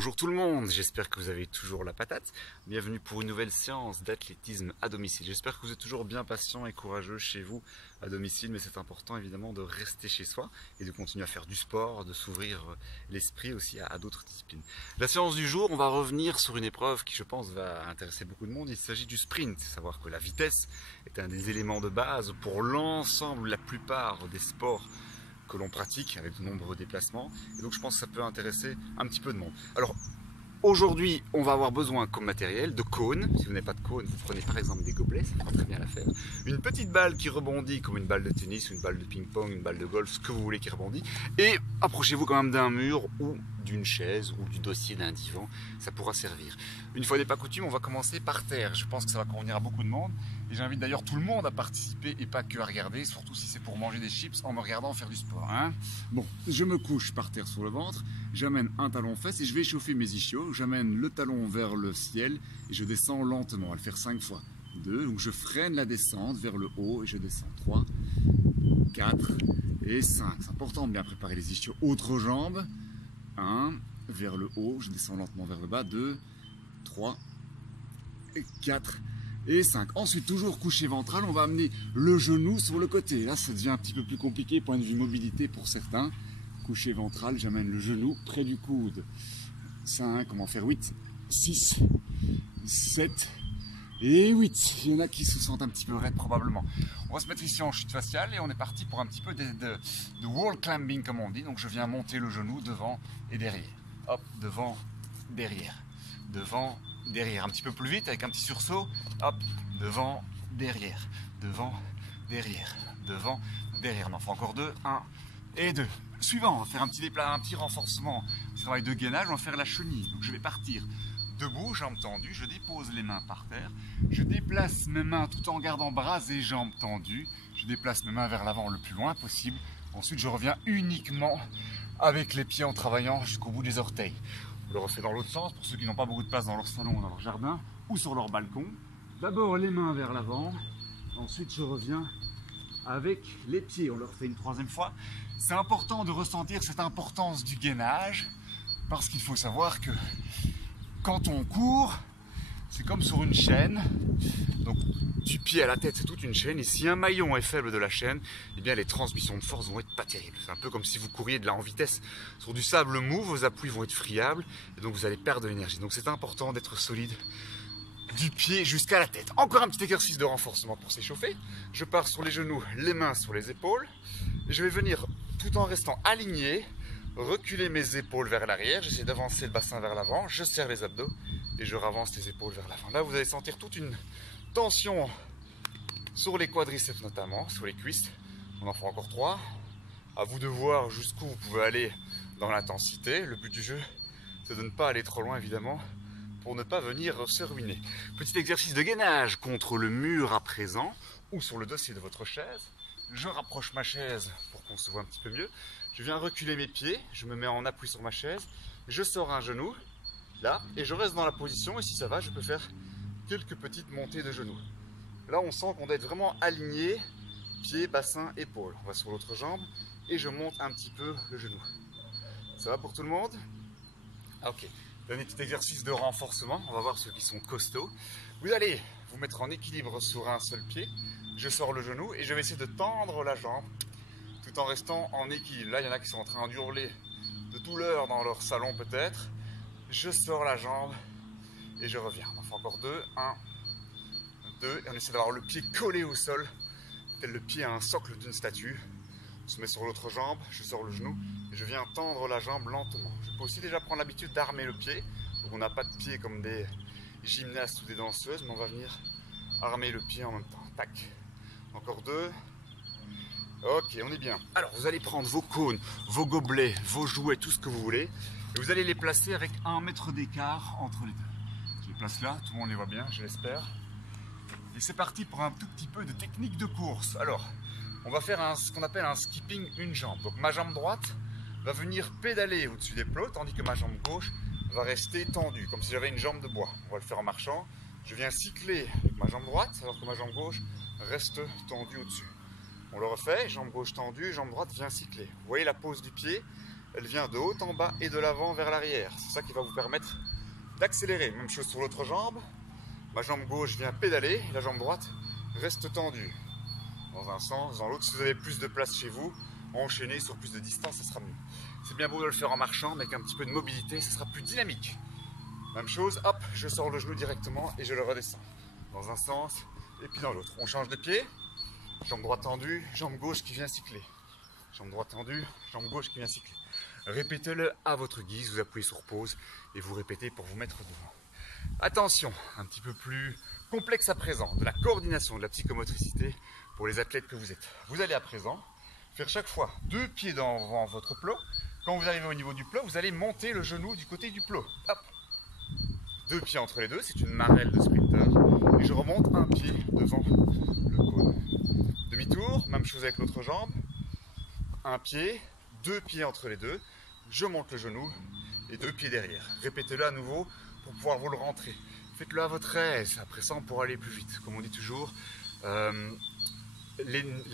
Bonjour tout le monde, j'espère que vous avez toujours la patate. Bienvenue pour une nouvelle séance d'athlétisme à domicile. J'espère que vous êtes toujours bien patient et courageux chez vous à domicile, mais c'est important évidemment de rester chez soi et de continuer à faire du sport, de s'ouvrir l'esprit aussi à d'autres disciplines. La séance du jour, on va revenir sur une épreuve qui je pense va intéresser beaucoup de monde. Il s'agit du sprint, savoir que la vitesse est un des éléments de base pour l'ensemble, la plupart des sports que l'on pratique avec de nombreux déplacements, et donc je pense que ça peut intéresser un petit peu de monde. Alors aujourd'hui on va avoir besoin comme matériel de cônes. Si vous n'avez pas de cônes, vous prenez par exemple des gobelets, ça fera très bien l'affaire. Une petite balle qui rebondit comme une balle de tennis, une balle de ping-pong, une balle de golf, ce que vous voulez qui rebondit, et approchez-vous quand même d'un mur ou d'une chaise ou du dossier d'un divan, ça pourra servir. Une fois n'est pas coutume, on va commencer par terre. Je pense que ça va convenir à beaucoup de monde. Et j'invite d'ailleurs tout le monde à participer et pas que à regarder, surtout si c'est pour manger des chips en me regardant faire du sport. Hein. Bon, je me couche par terre sur le ventre, j'amène un talon fesse et je vais échauffer mes ischios. J'amène le talon vers le ciel et je descends lentement, à le faire 5 fois. 2, donc je freine la descente vers le haut et je descends. 3, 4 et 5. C'est important de bien préparer les ischios. Autre jambe. 1, vers le haut, je descends lentement vers le bas. 2, 3, 4 et 5. Ensuite, toujours couché ventral, on va amener le genou sur le côté. Là, ça devient un petit peu plus compliqué, point de vue mobilité pour certains. Couché ventral, j'amène le genou près du coude. 5, on va en faire 8, 6, 7 et 8. Il y en a qui se sentent un petit peu raides probablement. On va se mettre ici en chute faciale et on est parti pour un petit peu de wall climbing comme on dit. Donc je viens monter le genou devant et derrière. Hop, devant, derrière. Devant, derrière. Un petit peu plus vite avec un petit sursaut. Hop, devant, derrière. Devant, derrière. Devant, derrière. On en fait encore 2. 1 et 2. Suivant, on va faire un petit renforcement. Ce travail de gainage, on va faire la chenille. Donc je vais partir debout, jambes tendues, je dépose les mains par terre, je déplace mes mains tout en gardant bras et jambes tendues, je déplace mes mains vers l'avant le plus loin possible, ensuite je reviens uniquement avec les pieds en travaillant jusqu'au bout des orteils. On le refait dans l'autre sens pour ceux qui n'ont pas beaucoup de place dans leur salon, dans leur jardin ou sur leur balcon. D'abord les mains vers l'avant, ensuite je reviens avec les pieds, on le refait une troisième fois. C'est important de ressentir cette importance du gainage parce qu'il faut savoir que quand on court, c'est comme sur une chaîne, donc du pied à la tête c'est toute une chaîne, et si un maillon est faible de la chaîne, eh bien les transmissions de force vont être pas terribles. C'est un peu comme si vous couriez de là en vitesse sur du sable mou, vos appuis vont être friables, et donc vous allez perdre de l'énergie. Donc c'est important d'être solide du pied jusqu'à la tête. Encore un petit exercice de renforcement pour s'échauffer. Je pars sur les genoux, les mains sur les épaules, et je vais venir tout en restant aligné, reculer mes épaules vers l'arrière, j'essaie d'avancer le bassin vers l'avant, je serre les abdos et je ravance les épaules vers l'avant. Là, vous allez sentir toute une tension sur les quadriceps notamment, sur les cuisses. On en fera encore 3. À vous de voir jusqu'où vous pouvez aller dans l'intensité. Le but du jeu, c'est de ne pas aller trop loin évidemment pour ne pas venir se ruiner. Petit exercice de gainage contre le mur à présent ou sur le dossier de votre chaise. Je rapproche ma chaise pour qu'on se voit un petit peu mieux. Je viens reculer mes pieds, je me mets en appui sur ma chaise, je sors un genou, là, et je reste dans la position, et si ça va, je peux faire quelques petites montées de genoux. Là, on sent qu'on doit être vraiment aligné, pied, bassin, épaule. On va sur l'autre jambe, et je monte un petit peu le genou. Ça va pour tout le monde? Ok. Dernier petit exercice de renforcement, on va voir ceux qui sont costauds. Vous allez vous mettre en équilibre sur un seul pied, je sors le genou, et je vais essayer de tendre la jambe, tout en restant en équilibre. Là, il y en a qui sont en train d'hurler de douleur dans leur salon peut-être. Je sors la jambe et je reviens. On en fait encore 2. 1, 2. Et on essaie d'avoir le pied collé au sol, tel le pied à un socle d'une statue. On se met sur l'autre jambe, je sors le genou et je viens tendre la jambe lentement. Je peux aussi déjà prendre l'habitude d'armer le pied. Donc on n'a pas de pied comme des gymnastes ou des danseuses, mais on va venir armer le pied en même temps. Tac. Encore 2. Ok, on est bien. Alors, vous allez prendre vos cônes, vos gobelets, vos jouets, tout ce que vous voulez. Et vous allez les placer avec 1 mètre d'écart entre les deux. Je les place là, tout le monde les voit bien, je l'espère. Et c'est parti pour un tout petit peu de technique de course. Alors, on va faire ce qu'on appelle un skipping une jambe. Donc, ma jambe droite va venir pédaler au-dessus des plots, tandis que ma jambe gauche va rester tendue, comme si j'avais une jambe de bois. On va le faire en marchant. Je viens cycler avec ma jambe droite, alors que ma jambe gauche reste tendue au-dessus. On le refait, jambe gauche tendue, jambe droite vient cycler. Vous voyez la pose du pied, elle vient de haut en bas et de l'avant vers l'arrière. C'est ça qui va vous permettre d'accélérer. Même chose sur l'autre jambe. Ma jambe gauche vient pédaler, la jambe droite reste tendue. Dans un sens, dans l'autre. Si vous avez plus de place chez vous, enchaîner sur plus de distance, ça sera mieux. C'est bien beau de le faire en marchant, mais avec un petit peu de mobilité, ça sera plus dynamique. Même chose, hop, je sors le genou directement et je le redescends. Dans un sens et puis dans l'autre. On change de pied. Jambe droite tendue, jambe gauche qui vient cycler. Jambe droite tendue, jambe gauche qui vient cycler. Répétez-le à votre guise, vous appuyez sur pause et vous répétez pour vous mettre devant. Attention, un petit peu plus complexe à présent, de la coordination, de la psychomotricité pour les athlètes que vous êtes. Vous allez à présent faire chaque fois 2 pieds devant votre plot. Quand vous arrivez au niveau du plot, vous allez monter le genou du côté du plot. Hop. 2 pieds entre les deux, c'est une marelle de sprinter. Et je remonte un pied devant le cône. Demi-tour, même chose avec l'autre jambe. Un pied, 2 pieds entre les deux. Je monte le genou et 2 pieds derrière. Répétez-le à nouveau pour pouvoir vous le rentrer. Faites-le à votre aise. Après ça, on pourra aller plus vite. Comme on dit toujours, la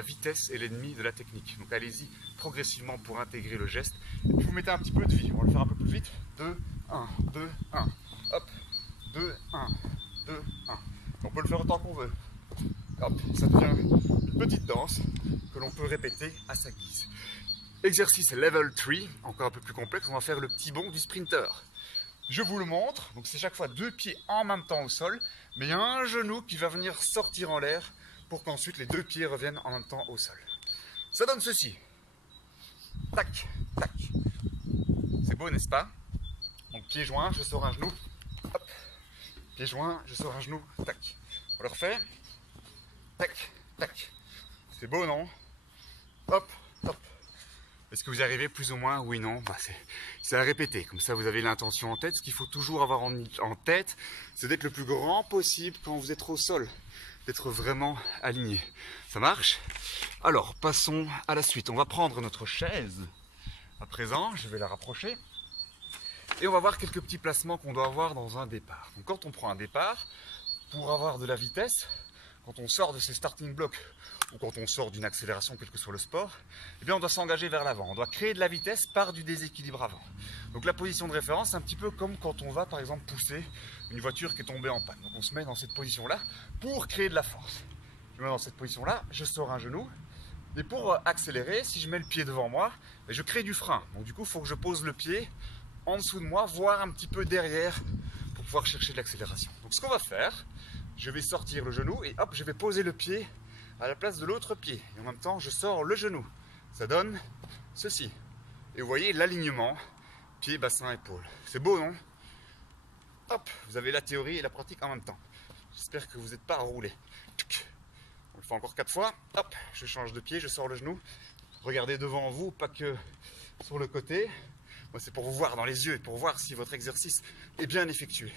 vitesse est l'ennemi de la technique. Donc allez-y progressivement pour intégrer le geste. Et puis vous mettez un petit peu de vie. On va le faire un peu plus vite. 2, 1, 2, 1. Hop, 2, 1, 2, 1. On peut le faire autant qu'on veut. Hop, ça devient une petite danse que l'on peut répéter à sa guise. Exercice level 3, encore un peu plus complexe, on va faire le petit bond du sprinter. Je vous le montre, donc c'est chaque fois 2 pieds en même temps au sol, mais il y a un genou qui va venir sortir en l'air pour qu'ensuite les 2 pieds reviennent en même temps au sol. Ça donne ceci. Tac, tac. C'est beau, n'est-ce pas? Donc pied joint, je sors un genou. Hop. Pied joint, je sors un genou. Tac. On le refait. Tac, tac. C'est beau, non? Hop, hop. Est-ce que vous y arrivez plus ou moins? Oui, non, c'est à répéter. Comme ça, vous avez l'intention en tête. Ce qu'il faut toujours avoir en tête, c'est d'être le plus grand possible quand vous êtes au sol. D'être vraiment aligné. Ça marche? Alors, passons à la suite. On va prendre notre chaise. À présent, je vais la rapprocher. Et on va voir quelques petits placements qu'on doit avoir dans un départ. Donc, quand on prend un départ, pour avoir de la vitesse, quand on sort de ces starting blocks ou quand on sort d'une accélération, quel que soit le sport, eh bien on doit s'engager vers l'avant. On doit créer de la vitesse par du déséquilibre avant. Donc la position de référence, c'est un petit peu comme quand on va par exemple pousser une voiture qui est tombée en panne. Donc on se met dans cette position-là pour créer de la force. Je me mets dans cette position-là, je sors un genou. Et pour accélérer, si je mets le pied devant moi, je crée du frein. Donc du coup, il faut que je pose le pied en dessous de moi, voire un petit peu derrière pour pouvoir chercher de l'accélération. Donc ce qu'on va faire, je vais sortir le genou et hop, je vais poser le pied à la place de l'autre pied. Et en même temps, je sors le genou. Ça donne ceci. Et vous voyez l'alignement, pied, bassin, épaule. C'est beau, non? Hop, vous avez la théorie et la pratique en même temps. J'espère que vous n'êtes pas roulé. On le fait encore 4 fois. Hop, je change de pied, je sors le genou. Regardez devant vous, pas que sur le côté. Moi, c'est pour vous voir dans les yeux et pour voir si votre exercice est bien effectué.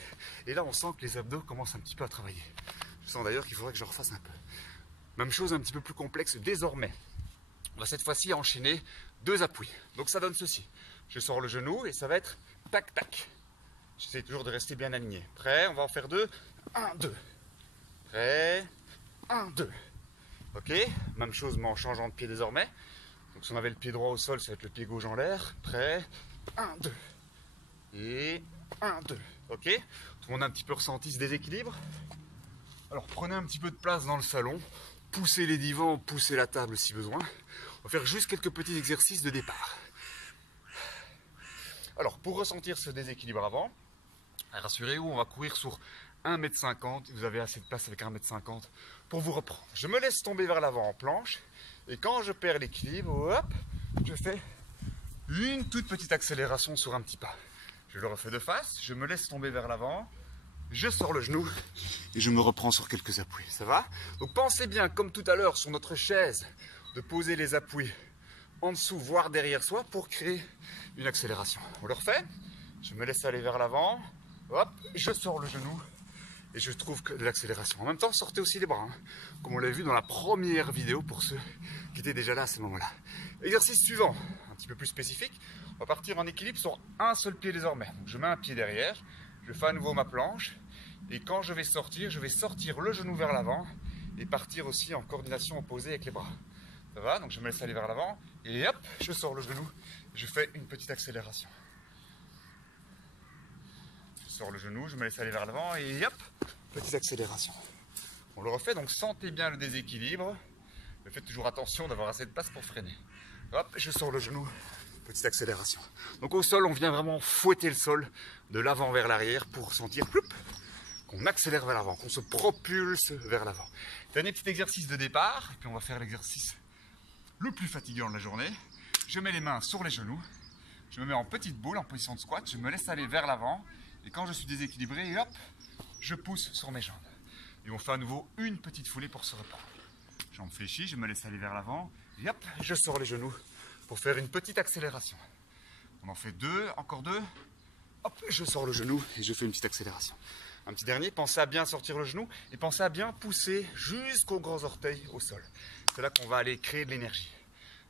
Et là, on sent que les abdos commencent un petit peu à travailler. Je sens d'ailleurs qu'il faudrait que je refasse un peu. Même chose un petit peu plus complexe désormais. On va cette fois-ci enchaîner 2 appuis. Donc ça donne ceci. Je sors le genou et ça va être tac tac. J'essaie toujours de rester bien aligné. Prêt? On va en faire 2. 1, 2. Prêt? 1, 2. Ok? Même chose mais en changeant de pied désormais. Donc si on avait le pied droit au sol, ça va être le pied gauche en l'air. Prêt? 1, 2. Et 1, 2. Ok? Tout le monde a un petit peu ressenti ce déséquilibre? Alors prenez un petit peu de place dans le salon. Poussez les divans, poussez la table si besoin. On va faire juste quelques petits exercices de départ. Alors, pour ressentir ce déséquilibre avant, rassurez-vous, on va courir sur 1,50 m. Vous avez assez de place avec 1,50 m pour vous reprendre. Je me laisse tomber vers l'avant en planche. Et quand je perds l'équilibre, hop, je fais une toute petite accélération sur un petit pas. Je le refais de face, je me laisse tomber vers l'avant. Je sors le genou et je me reprends sur quelques appuis. Ça va? Donc pensez bien, comme tout à l'heure sur notre chaise, de poser les appuis en dessous, voire derrière soi pour créer une accélération. On le refait. Je me laisse aller vers l'avant. Hop, je sors le genou et je trouve que de l'accélération. En même temps, sortez aussi les bras, hein, comme on l'a vu dans la première vidéo pour ceux qui étaient déjà là à ce moment-là. Exercice suivant, un petit peu plus spécifique. On va partir en équilibre sur un seul pied désormais. Donc je mets un pied derrière. Je fais à nouveau ma planche et quand je vais sortir le genou vers l'avant et partir aussi en coordination opposée avec les bras. Ça va? Donc je me laisse aller vers l'avant et hop, je sors le genou. Je fais une petite accélération. Je sors le genou, je me laisse aller vers l'avant et hop, petite accélération. On le refait, donc sentez bien le déséquilibre. Mais faites toujours attention d'avoir assez de place pour freiner. Hop, je sors le genou, petite accélération. Donc au sol, on vient vraiment fouetter le sol de l'avant vers l'arrière pour sentir qu'on accélère vers l'avant, qu'on se propulse vers l'avant. Dernier petit exercice de départ, et puis on va faire l'exercice le plus fatigant de la journée. Je mets les mains sur les genoux, je me mets en petite boule, en position de squat, je me laisse aller vers l'avant, et quand je suis déséquilibré, hop, je pousse sur mes jambes. Et on fait à nouveau une petite foulée pour se reprendre. Jambes fléchies, je me laisse aller vers l'avant, et hop, je sors les genoux pour faire une petite accélération. On en fait deux, encore deux, hop, je sors le genou et je fais une petite accélération. Un petit dernier, pensez à bien sortir le genou et pensez à bien pousser jusqu'aux grands orteils au sol. C'est là qu'on va aller créer de l'énergie.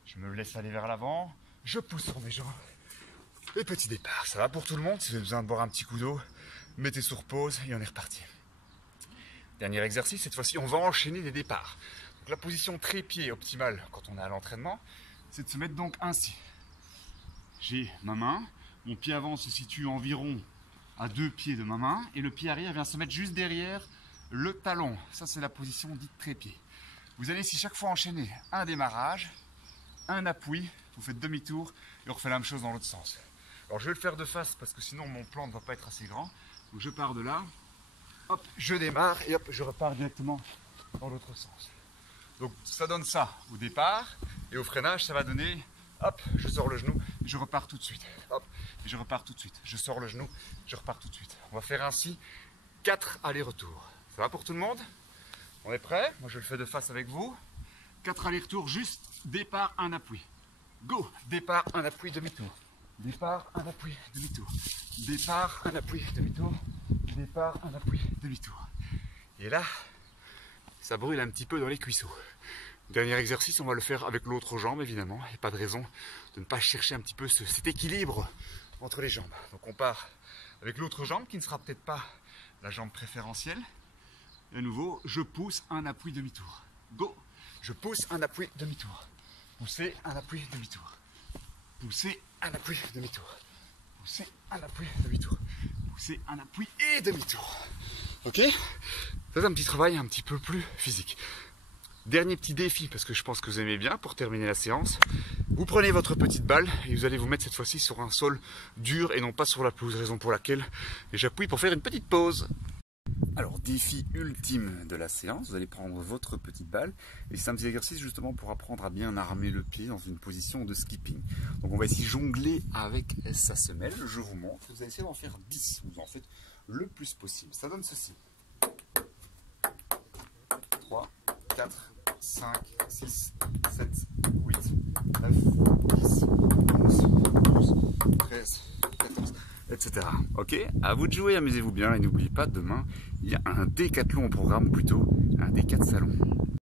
Je me laisse aller vers l'avant, je pousse sur mes jambes. Et petit départ, ça va pour tout le monde. Si vous avez besoin de boire un petit coup d'eau, mettez sur pause et on est reparti. Dernier exercice, cette fois-ci on va enchaîner des départs. Donc, la position trépied optimale quand on est à l'entraînement, c'est de se mettre donc ainsi. J'ai ma main, mon pied avant se situe environ à 2 pieds de ma main et le pied arrière vient se mettre juste derrière le talon. Ça c'est la position dite trépied. Vous allez ici chaque fois enchaîner un démarrage, un appui, vous faites demi-tour et on refait la même chose dans l'autre sens. Alors je vais le faire de face parce que sinon mon plan ne va pas être assez grand. Donc je pars de là, hop, je démarre et hop, je repars directement dans l'autre sens. Donc ça donne ça au départ et au freinage ça va donner, hop, je sors le genou et je repars tout de suite. Hop, et je repars tout de suite. Je sors le genou, je repars tout de suite. On va faire ainsi 4 allers-retours. Ça va pour tout le monde? On est prêt? Moi je le fais de face avec vous. 4 allers-retours, juste départ, un appui. Go! Départ, un appui, demi-tour. Départ, un appui, demi-tour. Départ, un appui, demi-tour. Départ, un appui, demi-tour. Et là, ça brûle un petit peu dans les cuisseaux. Dernier exercice, on va le faire avec l'autre jambe évidemment. Il n'y a pas de raison de ne pas chercher un petit peu cet équilibre entre les jambes. Donc on part avec l'autre jambe qui ne sera peut-être pas la jambe préférentielle. Et à nouveau, je pousse un appui demi-tour. Go! Je pousse un appui demi-tour. Poussez un appui demi-tour. Poussez un appui demi-tour. Poussez un appui demi-tour. Poussez un appui et demi-tour. Ok? C'est un petit travail un petit peu plus physique. Dernier petit défi, parce que je pense que vous aimez bien, pour terminer la séance. Vous prenez votre petite balle et vous allez vous mettre cette fois-ci sur un sol dur et non pas sur la pelouse, raison pour laquelle j'appuie pour faire une petite pause. Alors, défi ultime de la séance, vous allez prendre votre petite balle et c'est un petit exercice justement pour apprendre à bien armer le pied dans une position de skipping. Donc on va ici jongler avec sa semelle, je vous montre, vous allez essayer d'en faire 10, vous en faites le plus possible. Ça donne ceci. 3, 4, 5, 6, 7, 8, 9, 10, 11, 12, 13, 14, etc. Ok, à vous de jouer, amusez-vous bien et n'oubliez pas, demain, il y a un décathlon au programme, ou plutôt un décat salon.